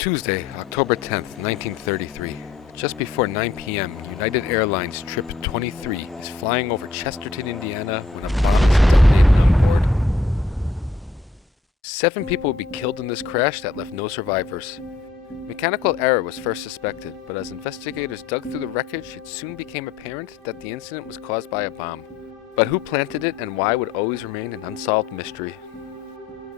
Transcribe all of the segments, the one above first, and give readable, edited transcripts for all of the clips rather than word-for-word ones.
Tuesday, October 10th, 1933. Just before 9 p.m., United Airlines Trip 23 is flying over Chesterton, Indiana when a bomb is detonated on board. 7 people would be killed in this crash that left no survivors. Mechanical error was first suspected, but as investigators dug through the wreckage, it soon became apparent that the incident was caused by a bomb. But who planted it and why would always remain an unsolved mystery.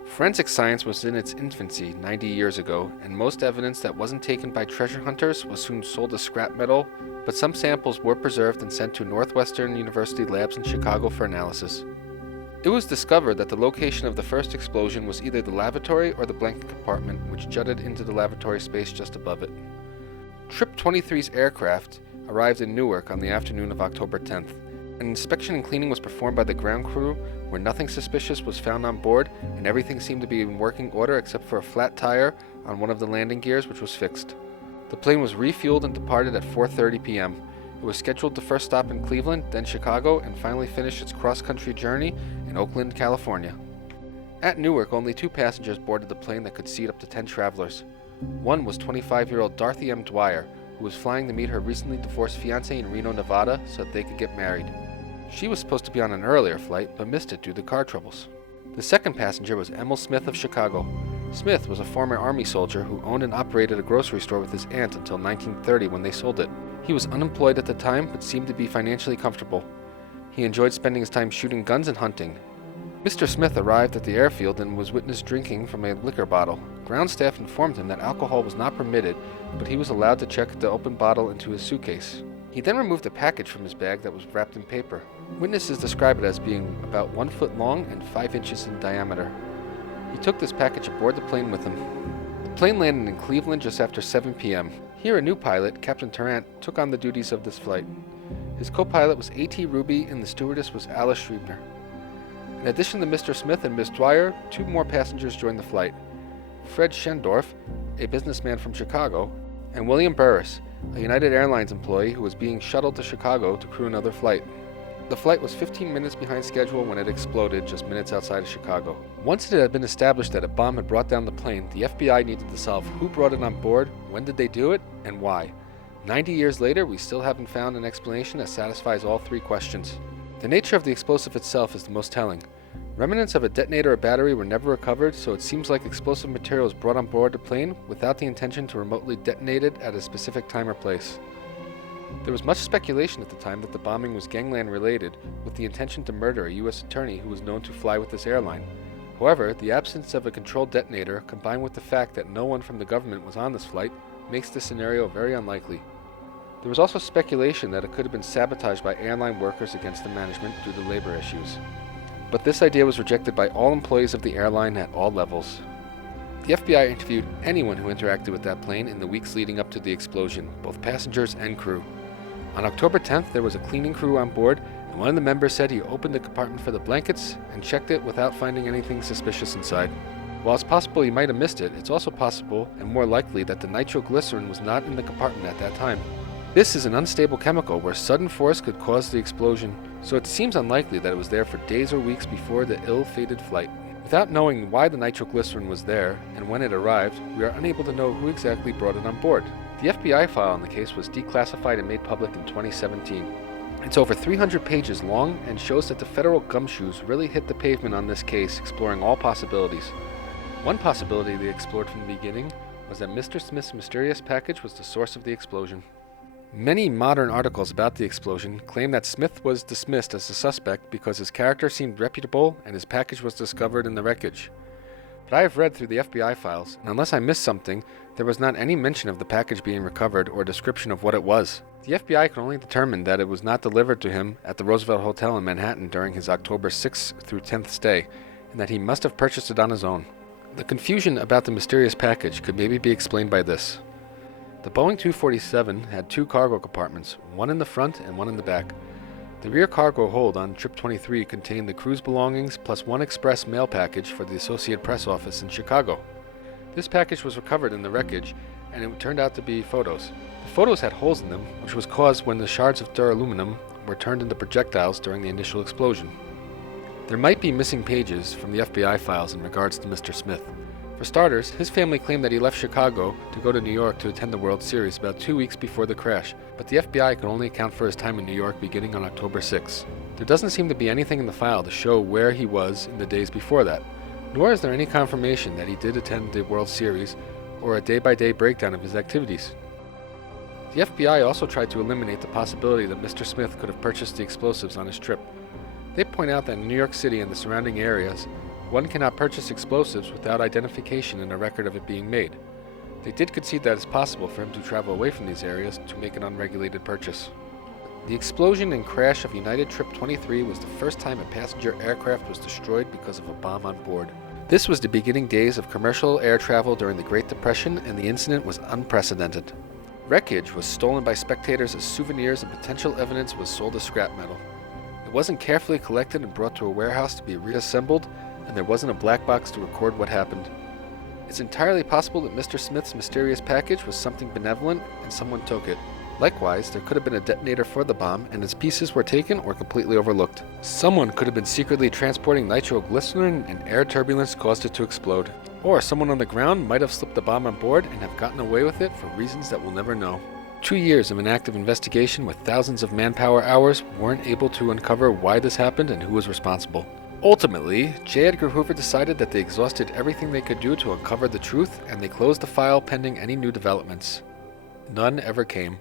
Forensic science was in its infancy 90 years ago, and most evidence that wasn't taken by treasure hunters was soon sold as scrap metal, but some samples were preserved and sent to Northwestern University labs in Chicago for analysis. It was discovered that the location of the first explosion was either the lavatory or the blanket compartment, which jutted into the lavatory space just above it. Trip 23's aircraft arrived in Newark on the afternoon of October 10th. An inspection and cleaning was performed by the ground crew, where nothing suspicious was found on board, and everything seemed to be in working order except for a flat tire on one of the landing gears, which was fixed. The plane was refueled and departed at 4:30 p.m. It was scheduled to first stop in Cleveland, then Chicago, and finally finish its cross-country journey in Oakland, California. At Newark, only 2 passengers boarded the plane that could seat up to 10 travelers. One was 25-year-old Dorothy M. Dwyer, who was flying to meet her recently divorced fiancé in Reno, Nevada, so that they could get married. She was supposed to be on an earlier flight, but missed it due to car troubles. The second passenger was Emil Smith of Chicago. Smith was a former Army soldier who owned and operated a grocery store with his aunt until 1930 when they sold it. He was unemployed at the time, but seemed to be financially comfortable. He enjoyed spending his time shooting guns and hunting. Mr. Smith arrived at the airfield and was witnessed drinking from a liquor bottle. Ground staff informed him that alcohol was not permitted, but he was allowed to check the open bottle into his suitcase. He then removed a package from his bag that was wrapped in paper. Witnesses describe it as being about 1 foot long and 5 inches in diameter. He took this package aboard the plane with him. The plane landed in Cleveland just after 7 p.m. Here, a new pilot, Captain Tarrant, took on the duties of this flight. His co-pilot was A.T. Ruby and the stewardess was Alice Schreibner. In addition to Mr. Smith and Miss Dwyer, 2 more passengers joined the flight. Fred Schendorf, a businessman from Chicago, and William Burris, a United Airlines employee who was being shuttled to Chicago to crew another flight. The flight was 15 minutes behind schedule when it exploded just minutes outside of Chicago. Once it had been established that a bomb had brought down the plane, the FBI needed to solve who brought it on board, when did they do it, and why. 90 years later, we still haven't found an explanation that satisfies all 3 questions. The nature of the explosive itself is the most telling. Remnants of a detonator or battery were never recovered, so it seems like explosive material was brought on board the plane without the intention to remotely detonate it at a specific time or place. There was much speculation at the time that the bombing was gangland related, with the intention to murder a U.S. attorney who was known to fly with this airline. However, the absence of a controlled detonator, combined with the fact that no one from the government was on this flight, makes this scenario very unlikely. There was also speculation that it could have been sabotaged by airline workers against the management due to labor issues. But this idea was rejected by all employees of the airline at all levels. The FBI interviewed anyone who interacted with that plane in the weeks leading up to the explosion, both passengers and crew. On October 10th, there was a cleaning crew on board, and one of the members said he opened the compartment for the blankets and checked it without finding anything suspicious inside. While it's possible he might have missed it, it's also possible and more likely that the nitroglycerin was not in the compartment at that time. This is an unstable chemical where sudden force could cause the explosion, so it seems unlikely that it was there for days or weeks before the ill-fated flight. Without knowing why the nitroglycerin was there and when it arrived, we are unable to know who exactly brought it on board. The FBI file on the case was declassified and made public in 2017. It's over 300 pages long and shows that the federal gumshoes really hit the pavement on this case, exploring all possibilities. One possibility they explored from the beginning was that Mr. Smith's mysterious package was the source of the explosion. Many modern articles about the explosion claim that Smith was dismissed as a suspect because his character seemed reputable and his package was discovered in the wreckage. But I have read through the FBI files, and unless I missed something, there was not any mention of the package being recovered or description of what it was. The FBI could only determine that it was not delivered to him at the Roosevelt Hotel in Manhattan during his October 6th through 10th stay, and that he must have purchased it on his own. The confusion about the mysterious package could maybe be explained by this. The Boeing 247 had 2 cargo compartments, one in the front and one in the back. The rear cargo hold on Trip 23 contained the crew's belongings plus 1 express mail package for the Associated Press office in Chicago. This package was recovered in the wreckage, and it turned out to be photos. The photos had holes in them, which was caused when the shards of duraluminum were turned into projectiles during the initial explosion. There might be missing pages from the FBI files in regards to Mr. Smith. For starters, his family claimed that he left Chicago to go to New York to attend the World Series about 2 weeks before the crash, but the FBI could only account for his time in New York beginning on October 6. There doesn't seem to be anything in the file to show where he was in the days before that, nor is there any confirmation that he did attend the World Series or a day-by-day breakdown of his activities. The FBI also tried to eliminate the possibility that Mr. Smith could have purchased the explosives on his trip. They point out that in New York City and the surrounding areas, one cannot purchase explosives without identification and a record of it being made. They did concede that it's possible for him to travel away from these areas to make an unregulated purchase. The explosion and crash of United Trip 23 was the first time a passenger aircraft was destroyed because of a bomb on board. This was the beginning days of commercial air travel during the Great Depression, and the incident was unprecedented. Wreckage was stolen by spectators as souvenirs, and potential evidence was sold as scrap metal. It wasn't carefully collected and brought to a warehouse to be reassembled, and there wasn't a black box to record what happened. It's entirely possible that Mr. Smith's mysterious package was something benevolent and someone took it. Likewise, there could have been a detonator for the bomb and its pieces were taken or completely overlooked. Someone could have been secretly transporting nitroglycerin and air turbulence caused it to explode. Or someone on the ground might have slipped the bomb on board and have gotten away with it for reasons that we'll never know. 2 years of an active investigation with thousands of manpower hours weren't able to uncover why this happened and who was responsible. Ultimately, J. Edgar Hoover decided that they exhausted everything they could do to uncover the truth, and they closed the file pending any new developments. None ever came.